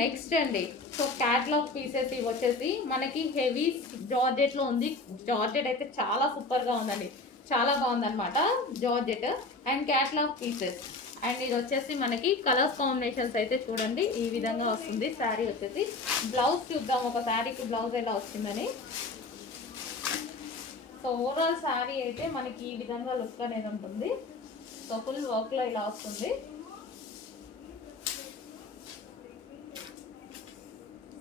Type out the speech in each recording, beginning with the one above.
Next అండి, so catalogue pieces ఇవి వచ్చేసి మనకి హెవీ జార్జెట్లో ఉంది. జార్జెట్ అయితే చాలా సూపర్గా ఉందండి, చాలా బాగుందన్నమాట georgette. And catalogue pieces. And ఇది వచ్చేసి మనకి కలర్స్ కాంబినేషన్స్ అయితే చూడండి ఈ విధంగా వస్తుంది. శారీ వచ్చేసి బ్లౌజ్ చూద్దాం, ఒక శారీకి బ్లౌజ్ ఎలా వచ్చిందని. సో ఓవరాల్ శారీ అయితే మనకి ఈ విధంగా లుక్ అనేది ఉంటుంది. సో ఫుల్ వర్క్లో ఇలా వస్తుంది.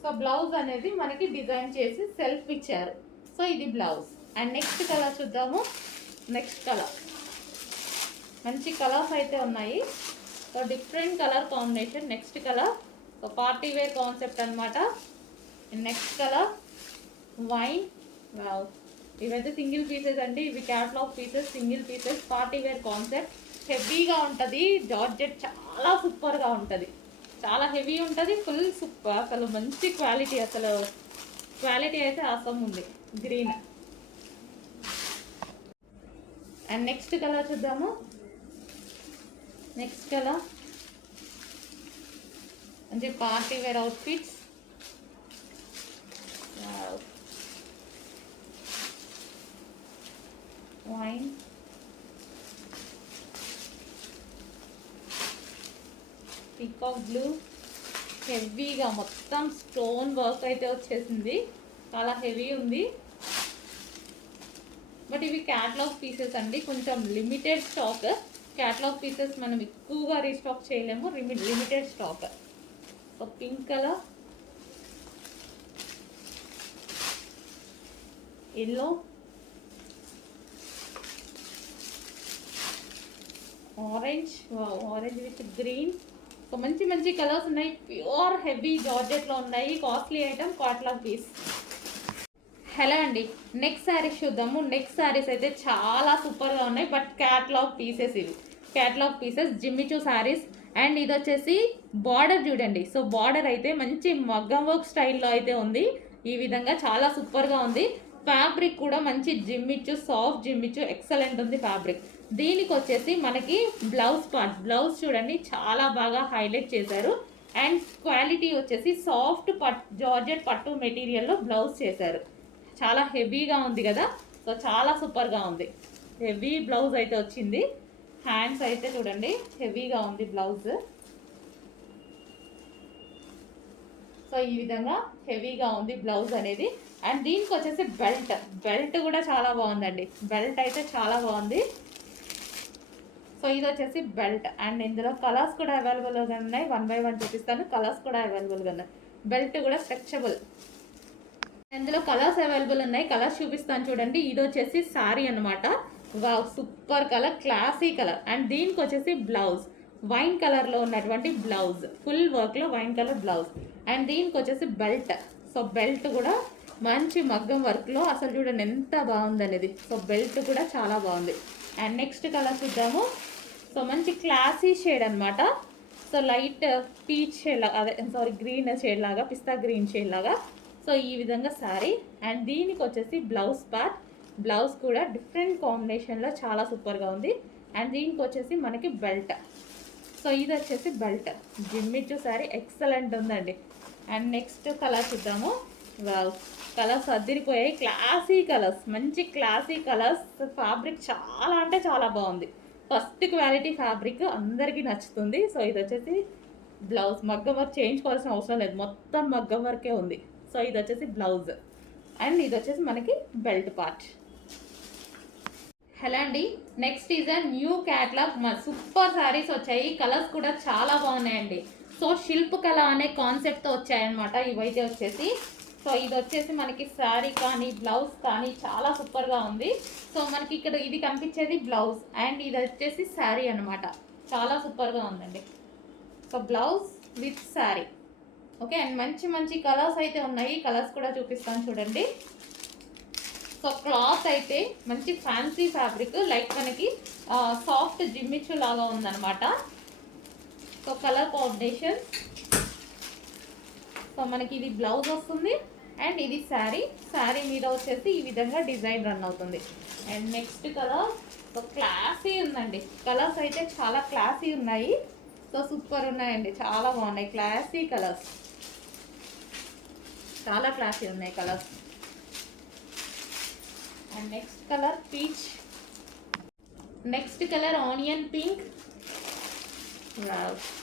సో బ్లౌజ్ అనేది మనకి డిజైన్ చేసి సెల్ఫ్ ఇచ్చారు. సో ఇది బ్లౌజ్. అండ్ నెక్స్ట్ కలర్ చూద్దాము. నెక్స్ట్ కలర్ మంచి కలర్స్ అయితే ఉన్నాయి. So different colour combination. Next colour so party wear concept అనమాట. Next colour wine. ఇవైతే సింగిల్ పీసెస్ అండి, ఇవి catalogue pieces, single pieces, party wear concept. హెవీగా ఉంటుంది, జార్జెట్ చాలా సూపర్గా ఉంటుంది, చాలా హెవీ ఉంటుంది, ఫుల్ సూపర్. అసలు మంచి క్వాలిటీ, అసలు క్వాలిటీ అయితే అవసరం ఉంది. గ్రీన్. అండ్ నెక్స్ట్ కలర్ చూద్దాము. నెక్స్ట్ కలర్ అంటే party wear outfits. Wine. Peacock blue. హెవీగా మొత్తం స్టోన్ వర్క్ అయితే వచ్చేసింది, చాలా హెవీ ఉంది. బట్ ఇవి క్యాట్లాగ్ పీసెస్ అండి, కొంచెం లిమిటెడ్ స్టాక్. క్యాట్లాగ్ పీసెస్ మనం ఎక్కువగా రీస్టాక్ చేయలేము, limited stock. So pink colour, yellow, orange. Orange with green. So మంచి మంచి కలర్స్ ఉన్నాయి, ప్యూర్ హెవీ జార్జెట్లో ఉన్నాయి. Costly item, catalogue piece. Hello అండి, నెక్స్ట్ శారీస్ చూద్దాము. నెక్స్ట్ శారీస్ అయితే చాలా సూపర్గా ఉన్నాయి, బట్ క్యాట్లాగ్ పీసెస్. ఇవి catalogue pieces, Jimmy Choo saris. And ఇది వచ్చేసి బార్డర్ చూడండి. సో బార్డర్ అయితే మంచి మగ్గం వర్క్ స్టైల్లో అయితే ఉంది, ఈ విధంగా చాలా సూపర్గా ఉంది. ఫ్యాబ్రిక్ కూడా మంచి జిమ్మిచూ, సాఫ్ట్ జిమ్మిచూ, ఎక్సలెంట్ ఉంది ఫ్యాబ్రిక్. దీనికి వచ్చేసి మనకి బ్లౌజ్ పార్ట్, బ్లౌజ్ చూడండి చాలా బాగా హైలైట్ చేశారు. అండ్ క్వాలిటీ వచ్చేసి సాఫ్ట్ జార్జెట్ పట్టు మెటీరియల్లో బ్లౌజ్ చేశారు. చాలా హెవీగా ఉంది కదా, సో చాలా సూపర్గా ఉంది. హెవీ బ్లౌజ్ అయితే వచ్చింది. హ్యాండ్స్ అయితే చూడండి హెవీగా ఉంది బ్లౌజ్. సో ఈ విధంగా హెవీగా ఉంది బ్లౌజ్ అనేది. అండ్ దీనికి వచ్చేసి బెల్ట్. బెల్ట్ కూడా చాలా బాగుందండి, బెల్ట్ అయితే చాలా బాగుంది. సో ఇది వచ్చేసి బెల్ట్. అండ్ ఇందులో కలర్స్ కూడా అవైలబుల్గా ఉన్నాయి, 1 by 1 చూపిస్తాను. కలర్స్ కూడా అవైలబుల్గా ఉన్నాయి. బెల్ట్ కూడా స్ట్రెచబుల్. ఇందులో కలర్స్ అవైలబుల్ ఉన్నాయి, కలర్స్ చూపిస్తాను చూడండి. ఇది వచ్చేసి శారీ అనమాట. Wow, super colour, classy colour. And దీనికి వచ్చేసి బ్లౌజ్ వైన్ కలర్లో ఉన్నటువంటి బ్లౌజ్, ఫుల్ వర్క్లో వైన్ కలర్ బ్లౌజ్. అండ్ దీనికి వచ్చేసి బెల్ట్. సో బెల్ట్ కూడా మంచి మగ్గం వర్క్లో, అసలు చూడండి ఎంత బాగుంది అనేది. సో బెల్ట్ కూడా చాలా బాగుంది. అండ్ నెక్స్ట్ కలర్ చూద్దాము. సో మంచి క్లాసీ షేడ్ అనమాట. సో లైట్ పీచ్ షేడ్ లాగా, అదే సారీ గ్రీన్ షేడ్ లాగా, పిస్తా గ్రీన్ షేడ్ లాగా. సో ఈ విధంగా శారీ. అండ్ దీనికి వచ్చేసి బ్లౌజ్ పార్ట్. బ్లౌజ్ కూడా డిఫరెంట్ కాంబినేషన్లో చాలా సూపర్గా ఉంది. అండ్ దీనికి వచ్చేసి మనకి బెల్ట్. సో ఇది వచ్చేసి బెల్ట్. జిమ్మిచూ శారీ ఎక్సలెంట్ ఉందండి. అండ్ నెక్స్ట్ కలర్ చూద్దాము. వావ్, కలర్స్ అదిరిపోయాయి, క్లాసీ కలర్స్, మంచి క్లాసీ కలర్స్. ఫ్యాబ్రిక్ చాలా అంటే చాలా బాగుంది, ఫస్ట్ క్వాలిటీ ఫ్యాబ్రిక్, అందరికీ నచ్చుతుంది. సో ఇది వచ్చేసి బ్లౌజ్, మగ్గం వర్క్ చేయించుకోవాల్సిన అవసరం లేదు, మొత్తం మగ్గం వర్కే ఉంది. సో ఇది వచ్చేసి బ్లౌజ్. అండ్ ఇది వచ్చేసి మనకి బెల్ట్ పార్ట్. హలో అండి, next is a new catalogue. Super saris వచ్చాయి, కలర్స్ కూడా చాలా బాగున్నాయండి. సో శిల్ప్ కళ అనే కాన్సెప్ట్తో వచ్చాయన్నమాట ఇవైతే వచ్చేసి. సో ఇది వచ్చేసి మనకి శారీ కానీ బ్లౌజ్ కానీ చాలా సూపర్గా ఉంది. సో మనకి ఇక్కడ ఇది కనిపించేది బ్లౌజ్, అండ్ ఇది వచ్చేసి శారీ అనమాట. చాలా సూపర్గా ఉందండి. So blouse with sari. Okay, and మంచి మంచి కలర్స్ అయితే ఉన్నాయి, కలర్స్ కూడా చూపిస్తాను చూడండి. సో క్లాత్ అయితే మంచి ఫ్యాన్సీ ఫ్యాబ్రిక్, లైక్ మనకి సాఫ్ట్ జిమ్మిచు లాగా ఉందన్నమాట. So colour combination. సో మనకి ఇది బ్లౌజ్ వస్తుంది, అండ్ ఇది శారీ. శారీ మీద వచ్చేసి ఈ విధంగా డిజైన్ రన్ అవుతుంది. And next colour. So classy ఉందండి, కలర్స్ అయితే చాలా క్లాసీ ఉన్నాయి. సో సూపర్ ఉన్నాయండి, చాలా బాగున్నాయి, క్లాసీ కలర్స్. చాలా క్లాసీ ఉన్నాయి colours. And next colour peach, next colour onion pink.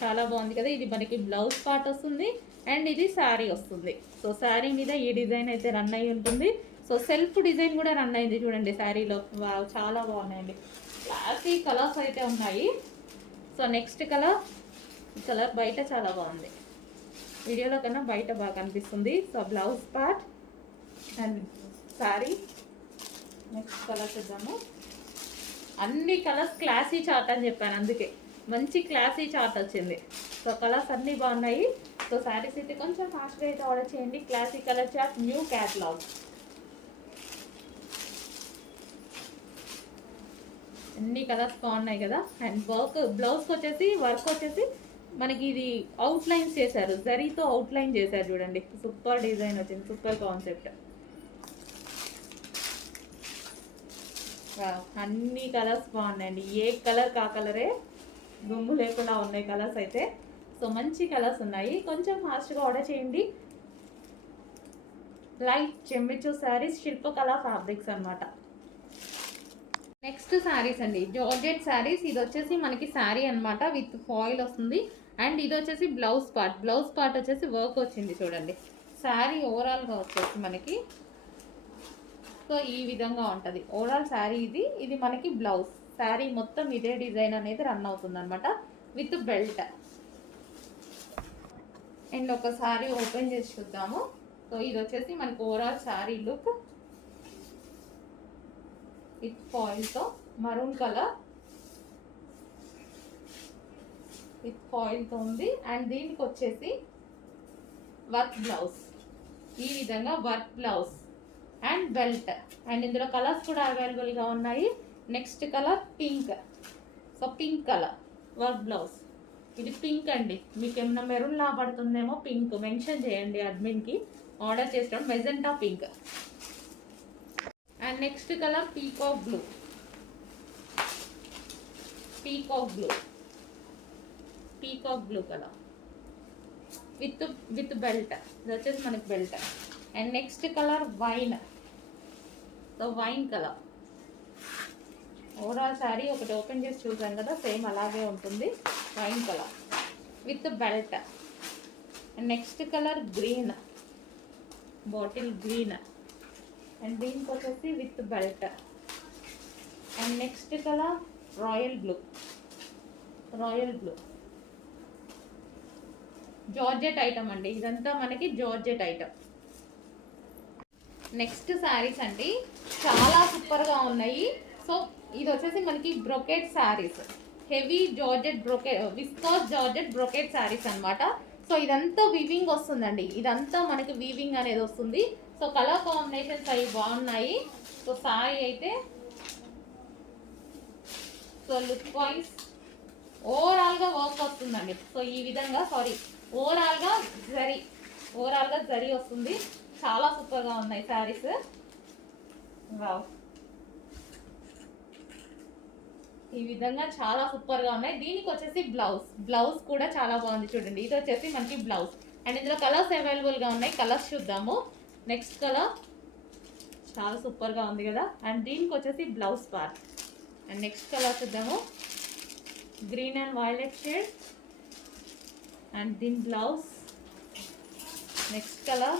చాలా బాగుంది కదా. ఇది మనకి బ్లౌజ్ పార్ట్ వస్తుంది అండ్ ఇది శారీ వస్తుంది. సో శారీ మీద ఈ డిజైన్ అయితే రన్ అయి ఉంటుంది. సో సెల్ఫ్ డిజైన్ కూడా రన్ అయింది చూడండి శారీలో. చాలా బాగున్నాయండి, క్లాసీ కలర్స్ అయితే ఉన్నాయి. సో నెక్స్ట్ కలర్, కలర్ బయట చాలా బాగుంది, వీడియోలో కన్నా బయట బాగా కనిపిస్తుంది. So blouse part and sari. Next colour చూద్దాము. అన్ని కలర్స్ క్లాసీ చార్ట్ అని చెప్పాను, అందుకే మంచి క్లాసీ చార్ట్ వచ్చింది. సో కలర్స్ అన్నీ బాగున్నాయి. సో శారీస్ అయితే కొంచెం ఫాస్ట్గా అయితే ఆర్డర్ చేయండి. Classy colour chart, new catalogue. అన్ని కలర్స్ బాగున్నాయి కదా. అండ్ వర్క్, బ్లౌజ్కి వచ్చేసి వర్క్ వచ్చేసి మనకి ఇది అవుట్ లైన్స్ చేశారు, జరీతో అవుట్ లైన్ చేశారు చూడండి. సూపర్ డిజైన్ వచ్చింది, సూపర్ కాన్సెప్ట్. అన్ని కలర్స్ బాగున్నాయండి, ఏ కలర్ కా కలరే గుమ్ము లేకుండా ఉన్నాయి కలర్స్ అయితే. సో మంచి కలర్స్ ఉన్నాయి, కొంచెం ఫాస్ట్గా ఆర్డర్ చేయండి. లైట్ చెమ్మిచు శారీస్, శిల్పకళ ఫ్యాబ్రిక్స్ అనమాట. నెక్స్ట్ శారీస్ అండి, జార్జెట్ శారీస్. ఇది వచ్చేసి మనకి శారీ అనమాట, విత్ ఫాయిల్ వస్తుంది. అండ్ ఇది వచ్చేసి బ్లౌజ్ పార్ట్, బ్లౌజ్ పార్ట్ వచ్చేసి వర్క్ వచ్చింది చూడండి. శారీ ఓవరాల్గా వచ్చేసి మనకి సో ఈ విధంగా ఉంటుంది ఓవరాల్ శారీ. ఇది మనకి బ్లౌజ్. శారీ మొత్తం ఇదే డిజైన్ అనేది రన్ అవుతుంది అనమాట, విత్ బెల్ట్. అండ్ ఒకసారి ఓపెన్ చేసి చూద్దాము. సో ఇది వచ్చేసి మనకి ఓవరాల్ శారీ లుక్ విత్ ఫాయిల్తో, మరూన్ కలర్ విత్ ఫాయిల్తో ఉంది. అండ్ దీనికి వచ్చేసి వర్క్ బ్లౌజ్, ఈ విధంగా work blouse and belt. And ఇందులో కలర్స్ కూడా అవైలబుల్గా ఉన్నాయి. Next colour pink. So pink colour work blouse. ఇది పింక్ అండి, మీకు ఏమన్నా మెరూన్ లా పడుతుందేమో పింక్ మెన్షన్ చేయండి అడ్మిన్కి ఆర్డర్ చేస్తాం. Magenta pink. And next colour peacock blue, peacock blue, peacock blue colour with belt. ఇది వచ్చేసి మనకి belt. And next colour wine. So wine colour. Overall sari ఒకటి ఓపెన్ చేసి చూసాం కదా, సేమ్ అలాగే ఉంటుంది. Wine colour with belt. And next colour green, bottle green. And దీనికి వచ్చేసి with belt. And next colour royal blue, royal blue. Georgette item అండి, ఇదంతా మనకి జార్జెట్ ఐటమ్. నెక్స్ట్ శారీస్ అండి, చాలా సూపర్గా ఉన్నాయి. సో ఇది వచ్చేసి మనకి brocade saris, heavy georgette viscose georgette brocade saris అనమాట. సో ఇదంతా వీవింగ్ వస్తుందండి, ఇదంతా మనకి వీవింగ్ అనేది వస్తుంది. సో కలర్ కాంబినేషన్స్ అవి బాగున్నాయి. సో శారీ అయితే సో లుక్ వైజ్ ఓవరాల్గా వర్క్ వస్తుందండి. సో ఈ విధంగా ఓవరాల్గా జరీ వస్తుంది. చాలా సూపర్గా ఉన్నాయి శారీస్. వావ్, ఈ విధంగా చాలా సూపర్గా ఉన్నాయి. దీనికి వచ్చేసి బ్లౌజ్ కూడా చాలా బాగుంది చూడండి. ఇది వచ్చేసి మనకి బ్లౌజ్. అండ్ ఇందులో కలర్స్ అవైలబుల్గా ఉన్నాయి, కలర్స్ చూద్దాము. నెక్స్ట్ కలర్ చాలా సూపర్గా ఉంది కదా. అండ్ దీనికి వచ్చేసి blouse part. And next colour చూద్దాము, green and violet shade. And దీని blouse. Next colour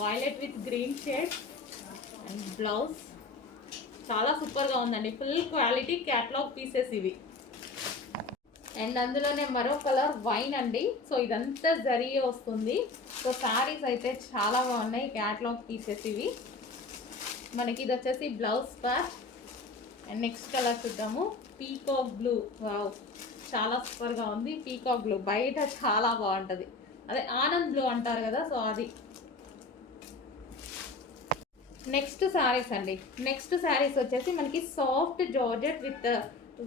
violet with green shade and blouse. చాలా సూపర్గా ఉందండి, ఫుల్ క్వాలిటీ క్యాటలాగ్ పీసెస్ ఇవి. అండ్ అందులోనే మరో కలర్ వైన్ అండి. సో ఇదంతా జరీ వస్తుంది. సో శారీస్ అయితే చాలా బాగున్నాయి, క్యాటలాగ్ పీసెస్ ఇవి. మనకి ఇది వచ్చేసి blouse part. And next colour చూద్దాము, పీకాక్ బ్లూ. వావ్, చాలా సూపర్గా ఉంది. పీకాక్ బ్లూ బయట చాలా బాగుంటుంది, అదే ఆనంద్ బ్లూ అంటారు కదా, సో అది. నెక్స్ట్ శారీస్ అండి, నెక్స్ట్ శారీస్ వచ్చేసి మనకి soft georgette with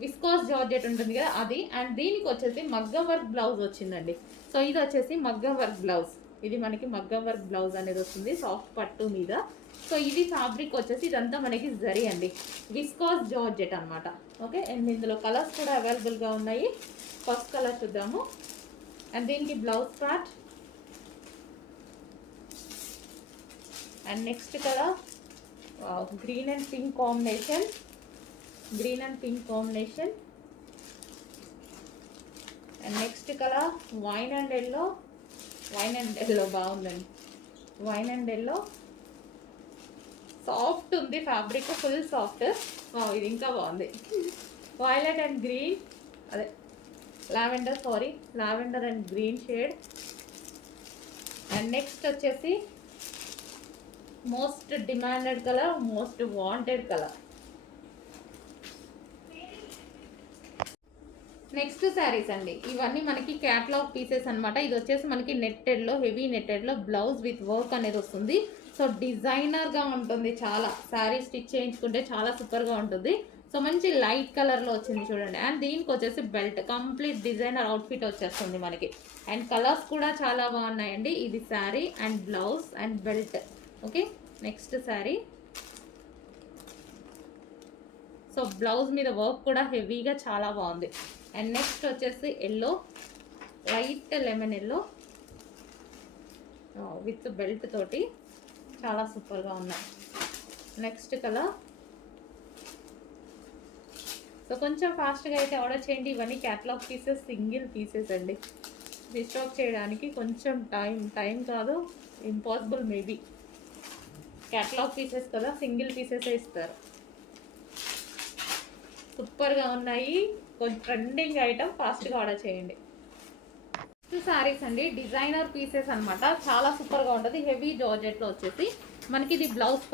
viscose georgette ఉంటుంది కదా అది. అండ్ దీనికి వచ్చేసి మగ్గం వర్క్ బ్లౌజ్ వచ్చిందండి. సో ఇది వచ్చేసి మగ్గం వర్క్ బ్లౌజ్. ఇది మనకి మగ్గం వర్క్ బ్లౌజ్ అనేది వస్తుంది సాఫ్ట్ పట్టు మీద. సో ఇది ఫ్యాబ్రిక్ వచ్చేసి ఇదంతా మనకి జరీ అండి, విస్కోస్ జార్జెట్ అనమాట. ఓకే, అండ్ ఇందులో కలర్స్ కూడా అవైలబుల్గా ఉన్నాయి. ఫస్ట్ కలర్ చూద్దాము. అండ్ దీనికి blouse part. And next colour green and pink combination, green and pink combination. And next colour wine and yellow, wine and yellow బాగుందండి, వైన్ అండ్ ఎల్లో. సాఫ్ట్ ఉంది fabric, full soft. ఇది ఇంకా బాగుంది. Violet and green, అదే lavender, sorry lavender and green shade. And next వచ్చేసి most demanded colour, most wanted colour. Next saris అండి, ఇవన్నీ మనకి క్యాటలాగ్ పీసెస్ అనమాట. ఇది వచ్చేసి మనకి నెట్టెడ్లో, హెవీ నెట్టెడ్లో బ్లౌజ్ విత్ వర్క్ అనేది వస్తుంది. సో డిజైనర్గా ఉంటుంది చాలా. శారీ స్టిచ్ చేయించుకుంటే చాలా సూపర్గా ఉంటుంది. సో మంచి లైట్ కలర్లో వచ్చింది చూడండి. అండ్ దీనికి వచ్చేసి బెల్ట్, కంప్లీట్ డిజైనర్ అవుట్ఫిట్ వచ్చేస్తుంది మనకి. అండ్ కలర్స్ కూడా చాలా బాగున్నాయండి. ఇది sari and blouse and belt. Okay, next sari. So blouse మీద వర్క్ కూడా హెవీగా చాలా బాగుంది. అండ్ నెక్స్ట్ వచ్చేసి yellow, light lemon yellow with belt తోటి చాలా సూపర్గా ఉన్నాయి. Next colour. సో కొంచెం ఫాస్ట్గా అయితే ఆర్డర్ చేయండి. ఇవన్నీ క్యాటలాగ్ పీసెస్, సింగిల్ పీసెస్ అండి. రీస్టాక్ చేయడానికి కొంచెం టైం కాదు, ఇంపాసిబుల్ మేబీ. క్యాటలాగ్ పీసెస్ కదా, సింగిల్ పీసెసే ఇస్తారు. సూపర్గా ఉన్నాయి, కొంచెం ట్రెండింగ్ ఐటమ్, ఫాస్ట్గా ఆర్డర్ చేయండి. శారీస్ అండి, డిజైనర్ పీసెస్ అనమాట. చాలా సూపర్గా ఉంటుంది. హెవీ జార్జెట్లో వచ్చేసి మనకి ఇది బ్లౌజ్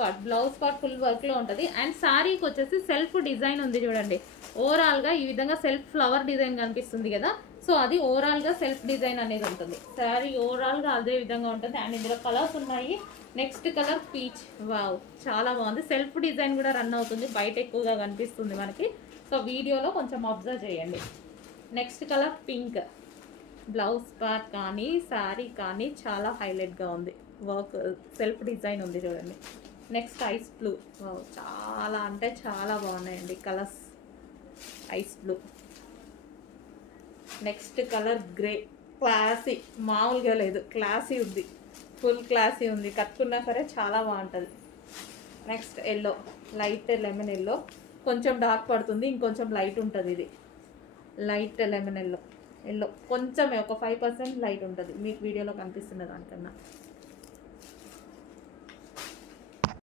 పార్ట్ ఫుల్ వర్క్లో ఉంటుంది. అండ్ శారీకి వచ్చేసి సెల్ఫ్ డిజైన్ ఉంది చూడండి. ఓవరాల్గా ఈ విధంగా సెల్ఫ్ ఫ్లవర్ డిజైన్ కనిపిస్తుంది కదా. సో అది ఓవరాల్గా సెల్ఫ్ డిజైన్ అనేది ఉంటుంది. శారీ ఓవరాల్గా అదే విధంగా ఉంటుంది. అండ్ ఇందులో కలర్స్ ఉన్నాయి. నెక్స్ట్ కలర్ పీచ్, వావ్ చాలా బాగుంది. సెల్ఫ్ డిజైన్ కూడా రన్ అవుతుంది, బయట ఎక్కువగా కనిపిస్తుంది మనకి. సో వీడియోలో కొంచెం అబ్జర్వ్ చేయండి. Next colour pink, blouse part కానీ శారీ కానీ చాలా హైలైట్గా ఉంది. వర్క్ సెల్ఫ్ డిజైన్ ఉంది చూడండి. నెక్స్ట్ ఐస్ బ్లూ, చాలా అంటే చాలా బాగున్నాయండి colours. Ice blue. Next colour grey, classy, మామూలుగా లేదు, క్లాసీ ఉంది, ఫుల్ క్లాసీ ఉంది. కట్టుకున్నా సరే చాలా బాగుంటుంది. Next yellow, light lemon yellow, కొంచెం డార్క్ పడుతుంది, ఇంకొంచెం లైట్ ఉంటుంది. ఇది లైట్ లెమన్ ఎల్లో కొంచెమే, ఒక 5% లైట్ ఉంటుంది మీకు వీడియోలో కనిపిస్తున్న దానికన్నా.